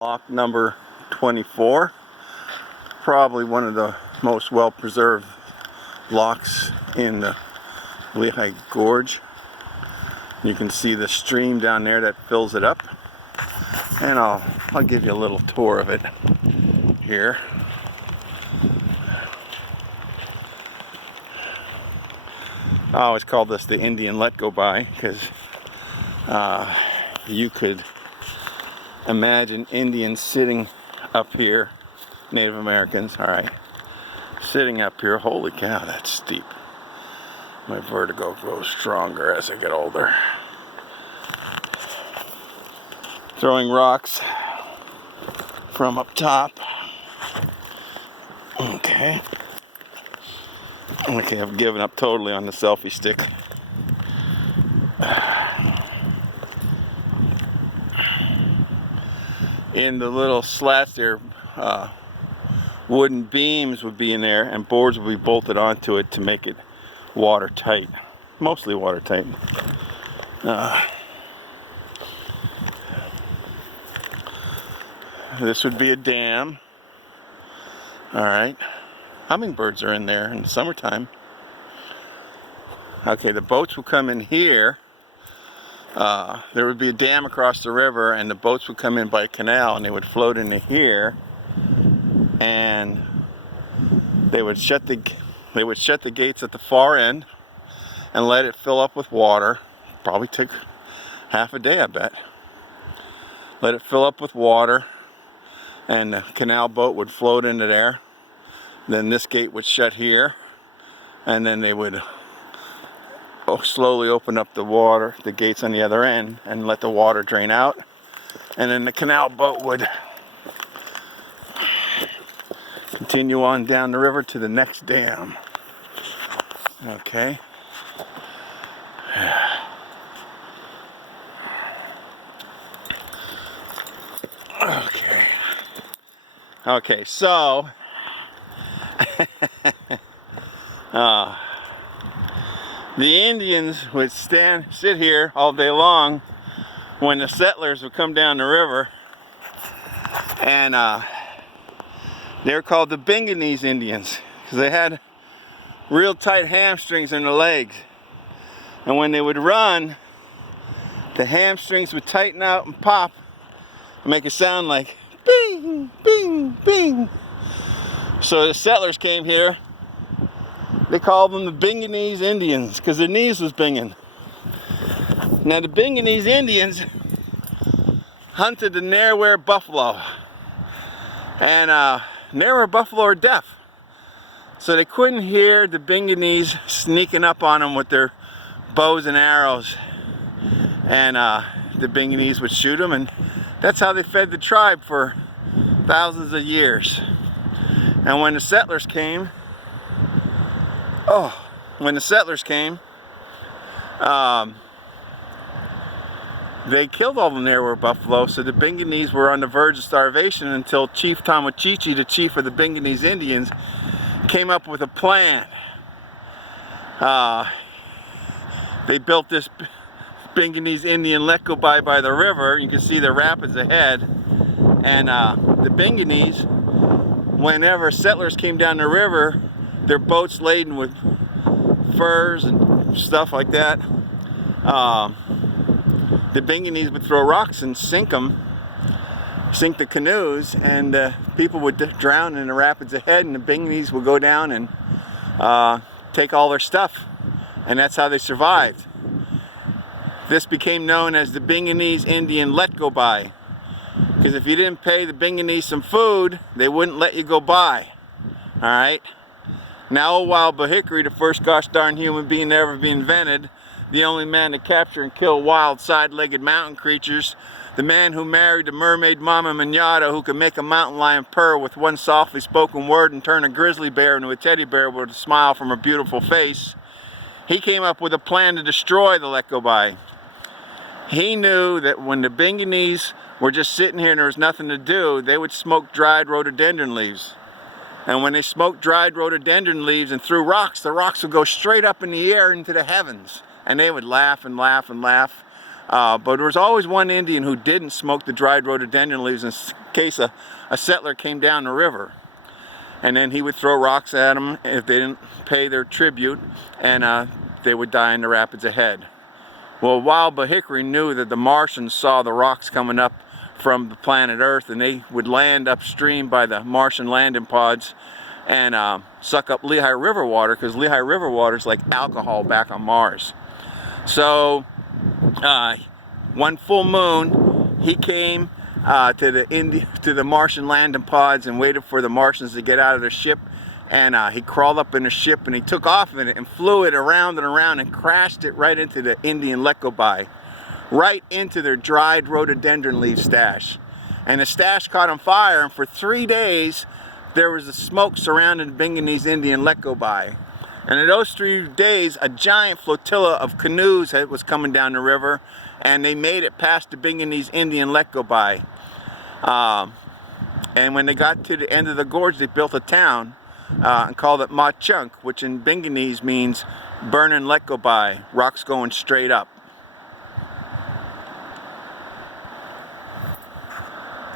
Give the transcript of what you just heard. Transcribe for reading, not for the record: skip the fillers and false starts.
Lock number 24, probably one of the most well-preserved locks in the Lehigh Gorge. You can see the stream down there that fills it up, and I'll give you a little tour of it here. I always call this the Indian let-go-by because you could imagine Indians sitting up here, Native Americans, alright, sitting up here. Holy cow, that's steep. My vertigo grows stronger as I get older. Throwing rocks from up top. Okay, I've given up totally on the selfie stick. In the little slats there, wooden beams would be in there and boards would be bolted onto it to make it watertight, mostly watertight. This would be a dam. Alright, hummingbirds are in there in the summertime. Okay, the boats will come in here. There would be a dam across the river, and the boats would come in by a canal, and they would float into here, and they would shut the gates at the far end and let it fill up with water. Probably took half a day, I bet. Let it fill up with water, and the canal boat would float into there. Then this gate would shut here, and then they would slowly open up the gates on the other end, and let the water drain out, and then the canal boat would continue on down the river to the next dam. Okay. Okay, so the Indians would sit here all day long when the settlers would come down the river, and they were called the Binganese Indians because they had real tight hamstrings in their legs, and when they would run, the hamstrings would tighten out and pop and make a sound like bing, bing, bing. So the settlers came here. They called them the Binganese Indians because their knees was binging. Now the Binganese Indians hunted the Narwhal buffalo, and Narwhal buffalo are deaf, so they couldn't hear the Binganese sneaking up on them with their bows and arrows, and the Binganese would shoot them, and that's how they fed the tribe for thousands of years. And when the settlers came, they killed all the Narwhal buffalo, so the Binganese were on the verge of starvation until Chief Tamachichi, the chief of the Binganese Indians, came up with a plan. They built this Binganese Indian let-go-by by the river. You can see the rapids ahead, and the Binganese, whenever settlers came down the river, their boats laden with furs and stuff like that, the Binganese would throw rocks and sink the canoes, and people would drown in the rapids ahead, and the Binganese would go down and take all their stuff, and that's how they survived. This became known as the Binganese Indian let-go-by, because if you didn't pay the Binganese some food, they wouldn't let you go by. Alright? Now old Wild Bill Hickory, the first gosh darn human being to ever be invented, the only man to capture and kill wild side-legged mountain creatures, the man who married the mermaid Mama Manada, who could make a mountain lion purr with one softly spoken word and turn a grizzly bear into a teddy bear with a smile from her beautiful face, he came up with a plan to destroy the let-go-by. He knew that when the Binganese were just sitting here and there was nothing to do, they would smoke dried rhododendron leaves. And when they smoked dried rhododendron leaves and threw rocks, the rocks would go straight up in the air into the heavens. And they would laugh and laugh and laugh But there was always one Indian who didn't smoke the dried rhododendron leaves in case a settler came down the river. And then he would throw rocks at them if they didn't pay their tribute, and they would die in the rapids ahead. Well, Wild Bill Hickory knew that the Martians saw the rocks coming up from the planet Earth, and they would land upstream by the Martian landing pods and suck up Lehigh River water, because Lehigh River water is like alcohol back on Mars. So one full moon, he came to the Martian landing pods and waited for the Martians to get out of their ship, and he crawled up in the ship and he took off in it and flew it around and around and crashed it right into the Indian Lekobai, right into their dried rhododendron leaf stash. And the stash caught on fire, and for 3 days there was a smoke surrounding Binghamese Indian Lekobai. And in those 3 days, a giant flotilla of canoes was coming down the river, and they made it past the Binghamese Indian Lekobai. And when they got to the end of the gorge, they built a town and called it Ma Chunk, which in Binghamese means burning Lekobai, rocks going straight up.